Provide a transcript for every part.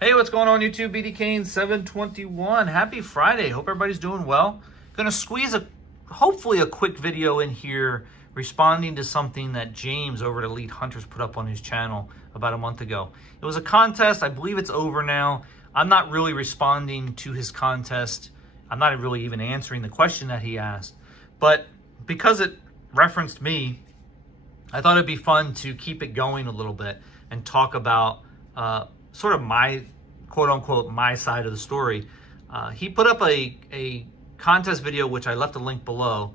Hey, what's going on YouTube? BD Kane 721. Happy Friday. Hope everybody's doing well. Gonna squeeze hopefully a quick video in here responding to something that James over at Elite Hunters put up on his channel about a month ago. It was a contest. I believe it's over now. I'm not really responding to his contest. I'm not really even answering the question that he asked. But because it referenced me, I thought it'd be fun to keep it going a little bit and talk about sort of my, quote unquote, my side of the story. He put up a contest video, which I left a link below,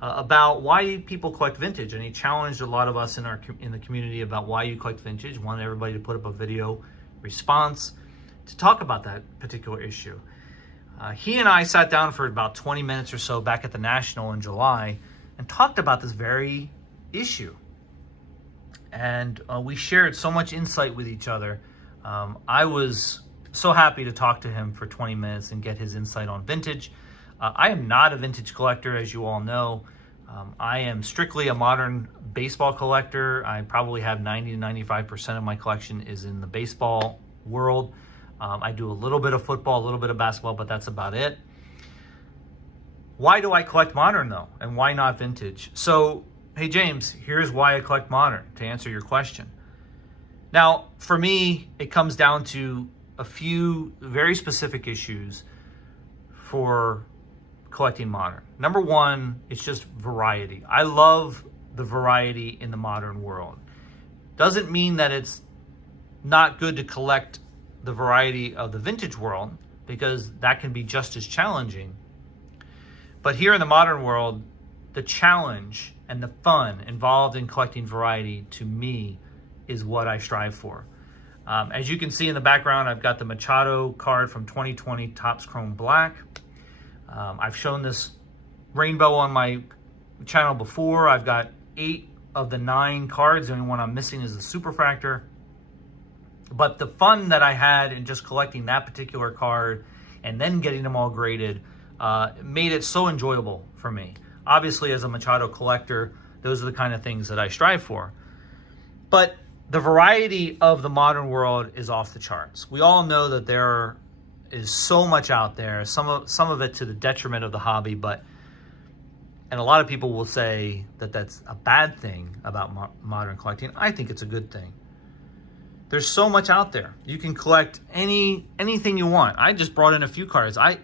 about why people collect vintage. And he challenged a lot of us in the community about why you collect vintage. Wanted everybody to put up a video response to talk about that particular issue. He and I sat down for about 20 minutes or so back at the National in July and talked about this very issue. And we shared so much insight with each other. I was so happy to talk to him for 20 minutes and get his insight on vintage. I am not a vintage collector, as you all know. I am strictly a modern baseball collector. I probably have 90 to 95% of my collection is in the baseball world. I do a little bit of football, a little bit of basketball, but that's about it. Why do I collect modern, though? And why not vintage? So, hey, James, here's why I collect modern, to answer your question. Now, for me, it comes down to a few very specific issues for collecting modern. Number one, it's just variety. I love the variety in the modern world. Doesn't mean that it's not good to collect the variety of the vintage world, because that can be just as challenging. But here in the modern world, the challenge and the fun involved in collecting variety, to me, is what I strive for. As you can see in the background, I've got the Machado card from 2020 Topps Chrome Black. I've shown this rainbow on my channel before. I've got 8 of the 9 cards. The only one I'm missing is the Superfractor. But the fun that I had in just collecting that particular card and then getting them all graded made it so enjoyable for me. Obviously, as a Machado collector, those are the kind of things that I strive for. But the variety of the modern world is off the charts. We all know that there is so much out there, some of it to the detriment of the hobby, and a lot of people will say that that's a bad thing about modern collecting. I think it's a good thing. There's so much out there. You can collect anything you want. I just brought in a few cards. I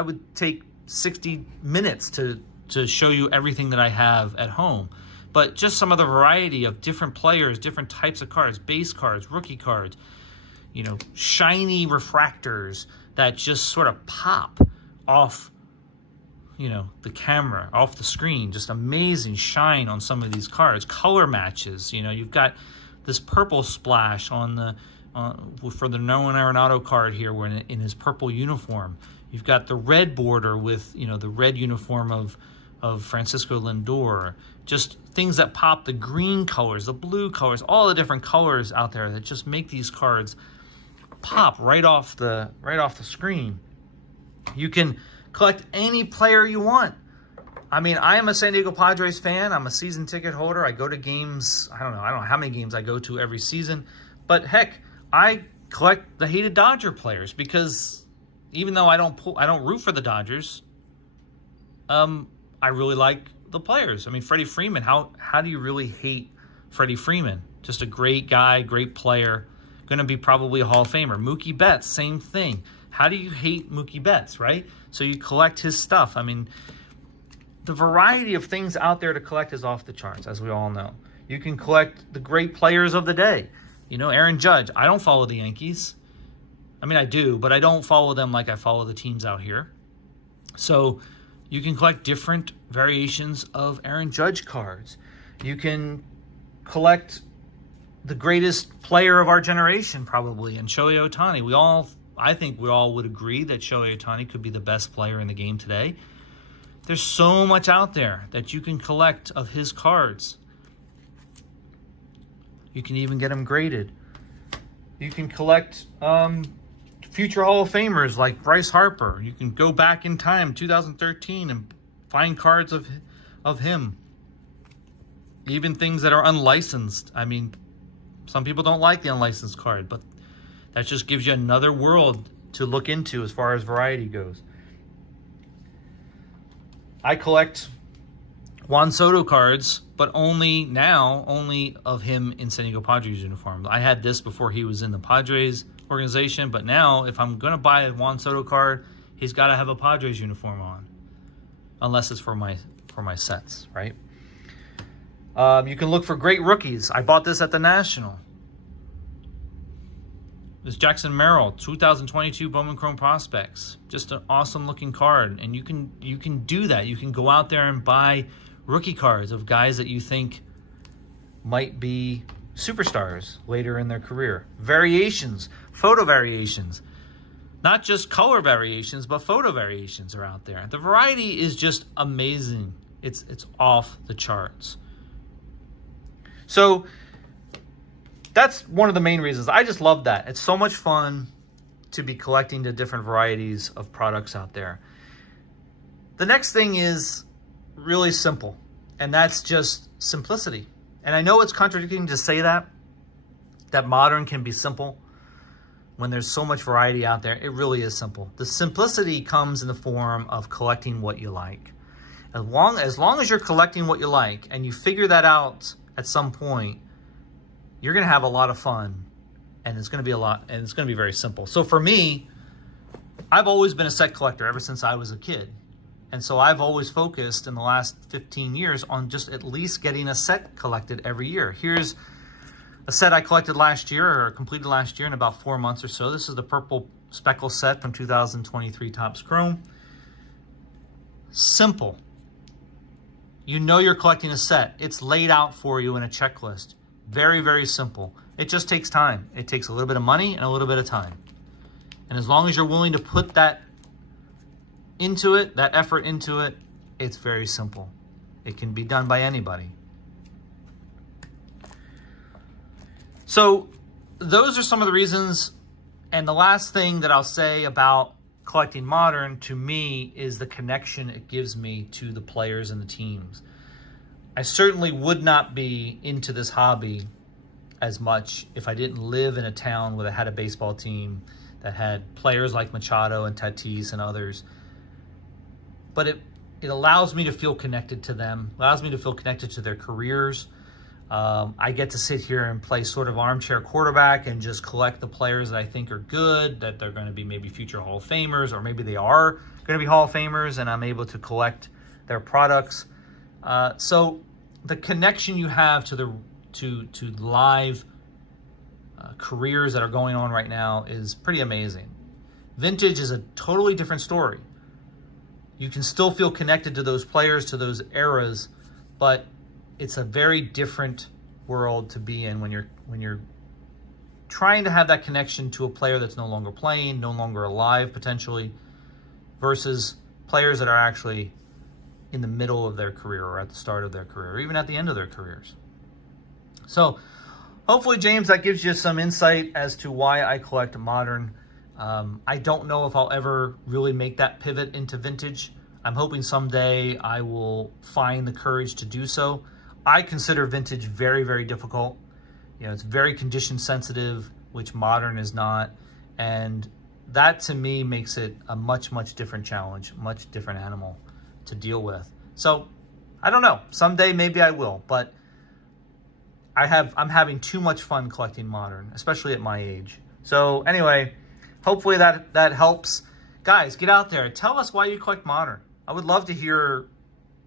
would take 60 minutes to show you everything that I have at home. But just some of the variety of different players, different types of cards, base cards, rookie cards, you know, shiny refractors that just sort of pop off, you know, the camera, off the screen. Just amazing shine on some of these cards. Color matches, you know, you've got this purple splash on the for the Nolan Arenado card here, where in his purple uniform. You've got the red border with, you know, the red uniform of Francisco Lindor. Just things that pop, the green colors, the blue colors, all the different colors out there that just make these cards pop right off the screen. You can collect any player you want. I mean, I am a San Diego Padres fan. I'm a season ticket holder. I go to games. I don't know how many games I go to every season. But heck, I collect the hated Dodger players because even though I don't root for the Dodgers, I really like the players. I mean, Freddie Freeman, how do you really hate Freddie Freeman? Just a great guy, great player, going to be probably a Hall of Famer. Mookie Betts, same thing. How do you hate Mookie Betts, right? So you collect his stuff. I mean, the variety of things out there to collect is off the charts, as we all know. You can collect the great players of the day. You know, Aaron Judge. I don't follow the Yankees. I mean, I do, but I don't follow them like I follow the teams out here. So you can collect different variations of Aaron Judge cards. You can collect the greatest player of our generation, probably, in Shohei Ohtani. I think we all would agree that Shohei Ohtani could be the best player in the game today. There's so much out there that you can collect of his cards. You can even get them graded. You can collect future Hall of Famers like Bryce Harper. You can go back in time, 2013, and find cards of him. Even things that are unlicensed. I mean, some people don't like the unlicensed card, but That just gives you another world to look into as far as variety goes. I collect Juan Soto cards, but only of him in San Diego Padres uniform. I had this before he was in the Padres organization, but now if I'm going to buy a Juan Soto card, he's got to have a Padres uniform on, unless it's for my sets, right? You can look for great rookies. I bought this at the National. This Jackson Merrill, 2022 Bowman Chrome Prospects. Just an awesome looking card. And you can do that. You can go out there and buy rookie cards of guys that you think might be superstars later in their career. Variations, photo variations. Not just color variations, but photo variations are out there. The variety is just amazing. It's off the charts. So that's one of the main reasons. I just love that. It's so much fun to be collecting the different varieties of products out there. The next thing is really simple, and that's just simplicity. And I know it's contradicting to say that modern can be simple. When there's so much variety out there, it really is simple. The simplicity comes in the form of collecting what you like. As long as you're collecting what you like and you figure that out at some point, you're going to have a lot of fun, and it's going to be very simple. So for me, I've always been a set collector ever since I was a kid. And so I've always focused in the last 15 years on just at least getting a set collected every year. Here's a set I collected last year, or completed last year in about 4 months or so. This is the purple speckle set from 2023 Topps Chrome. Simple. You know you're collecting a set. It's laid out for you in a checklist. Very, very simple. It just takes time. It takes a little bit of money and a little bit of time. And as long as you're willing to put that into it, that effort into it, it's very simple. It can be done by anybody. So those are some of the reasons. And the last thing that I'll say about collecting modern to me is the connection it gives me to the players and the teams. I certainly would not be into this hobby as much if I didn't live in a town where I had a baseball team that had players like Machado and Tatis and others. But it allows me to feel connected to them, allows me to feel connected to their careers. I get to sit here and play sort of armchair quarterback and just collect the players that I think are good, that they're going to be maybe future Hall of Famers, or maybe they are going to be Hall of Famers, and I'm able to collect their products. So the connection you have to live careers that are going on right now is pretty amazing. Vintage is a totally different story. You can still feel connected to those players, to those eras, but it's a very different world to be in when you're trying to have that connection to a player that's no longer playing, no longer alive potentially, versus players that are actually in the middle of their career or at the start of their career, or even at the end of their careers. So hopefully, James, that gives you some insight as to why I collect modern. I don't know if I'll ever really make that pivot into vintage. I'm hoping someday I will find the courage to do so. I consider vintage very, very difficult. You know, it's very condition sensitive, which modern is not. And that to me makes it a much, much different challenge, much different animal to deal with. So I don't know, someday maybe I will, but I'm having too much fun collecting modern, especially at my age. So anyway, hopefully that helps. Guys, get out there. Tell us why you collect modern. I would love to hear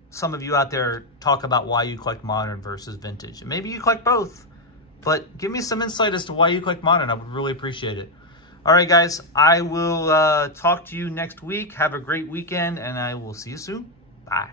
some of you out there talk about why you collect modern versus vintage. And maybe you collect both, but give me some insight as to why you collect modern. I would really appreciate it. All right, guys, I will talk to you next week. Have a great weekend, and I will see you soon. Bye.